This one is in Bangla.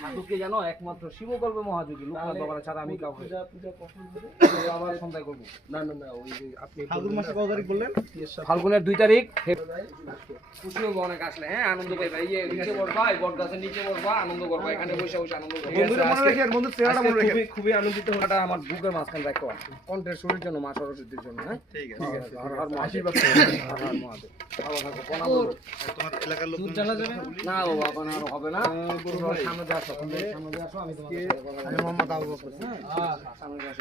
সাধুকে জানো একমাত্র শিবকল্প মহাযোগী লোকনাথ বাবা ছাড়া আমি কাউকে আবার সন্ধ্যায় করবো। না না না, ওই যে আপনি ফাল্গুন মাসে কত তারিখ বললেন? ফাল্গুনের 2 তারিখ। খুশি হবো অনেক আসলে, হ্যাঁ আনন্দ পাইবা। এই যে নিচে বসবা, এই বট গাছের নিচে বসবা, আনন্দ করবা, এখানে বসে বসে আনন্দ করবা। খুবই আনন্দিত হওয়াটা আমার বুকের মাঝখানে রাখো, কণ্ঠের শরীর জন্য, মা সরস্বতীর জন্য। হ্যাঁ ঠিক আছে, হর হর আশীর্বাদ মহাদেব। ভালো থাকো। তোমার এলাকার লোক জানা যাবে না বাবা, এখন আর হবে না। সামনে আসো, আমি তোমাদের সামনে আসো, আমি তোমাদের মোহাম্মদ আবু বকর। হ্যাঁ সামনে আসো।